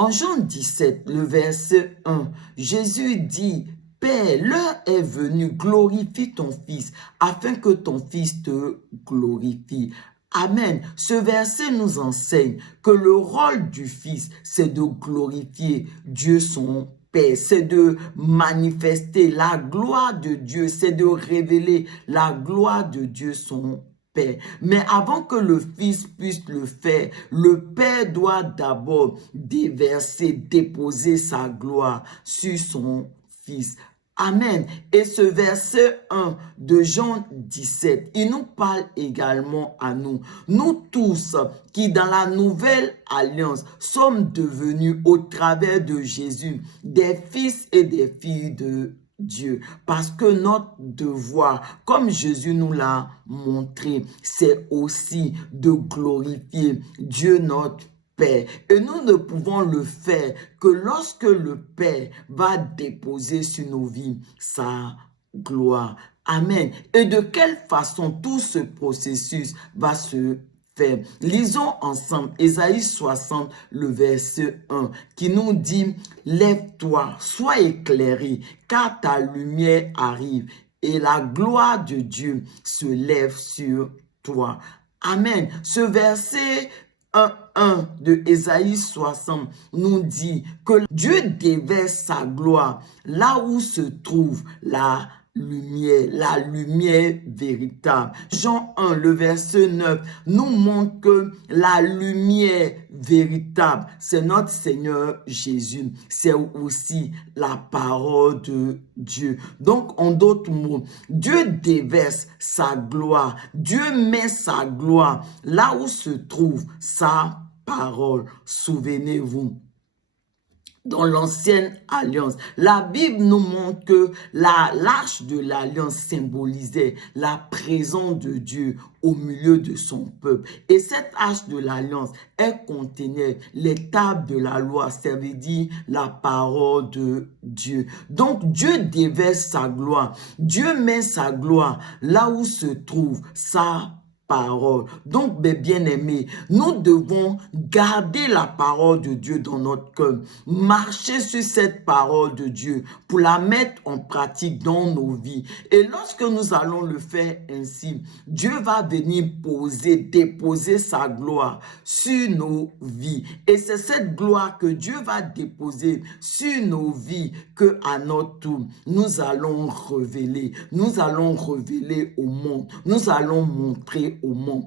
En Jean 17, le verset 1, Jésus dit, Père, l'heure est venue, glorifie ton Fils, afin que ton Fils te glorifie. Amen. Ce verset nous enseigne que le rôle du Fils, c'est de glorifier Dieu son Père, c'est de manifester la gloire de Dieu, c'est de révéler la gloire de Dieu son Père. Mais avant que le Fils puisse le faire, le Père doit d'abord déverser, déposer sa gloire sur son Fils. Amen. Et ce verset 1 de Jean 17, il nous parle également à nous. Nous tous qui dans la nouvelle alliance sommes devenus au travers de Jésus des fils et des filles de Dieu. Parce que notre devoir, comme Jésus nous l'a montré, c'est aussi de glorifier Dieu notre Père. Et nous ne pouvons le faire que lorsque le Père va déposer sur nos vies sa gloire. Amen. Et de quelle façon tout ce processus va se faire? Lisons ensemble Ésaïe 60, le verset 1, qui nous dit « Lève-toi, sois éclairé, car ta lumière arrive, et la gloire de Dieu se lève sur toi. » Amen. Ce verset 1 de Ésaïe 60 nous dit que Dieu déverse sa gloire là où se trouve la lumière véritable. Jean 1, le verset 9, nous montre que la lumière véritable, c'est notre Seigneur Jésus. C'est aussi la parole de Dieu. Donc, en d'autres mots, Dieu déverse sa gloire. Dieu met sa gloire là où se trouve sa parole. Souvenez-vous. Dans l'ancienne alliance, la Bible nous montre que l'arche de l'alliance symbolisait la présence de Dieu au milieu de son peuple. Et cette arche de l'alliance, elle contenait les tables de la loi, ça veut dire la parole de Dieu. Donc Dieu déverse sa gloire, Dieu met sa gloire là où se trouve sa parole. Donc, mes bien-aimés, nous devons garder la parole de Dieu dans notre cœur, marcher sur cette parole de Dieu pour la mettre en pratique dans nos vies. Et lorsque nous allons le faire ainsi, Dieu va venir déposer sa gloire sur nos vies. Et c'est cette gloire que Dieu va déposer sur nos vies que à notre tour, nous allons révéler. Nous allons révéler au monde. Nous allons montrer au monde.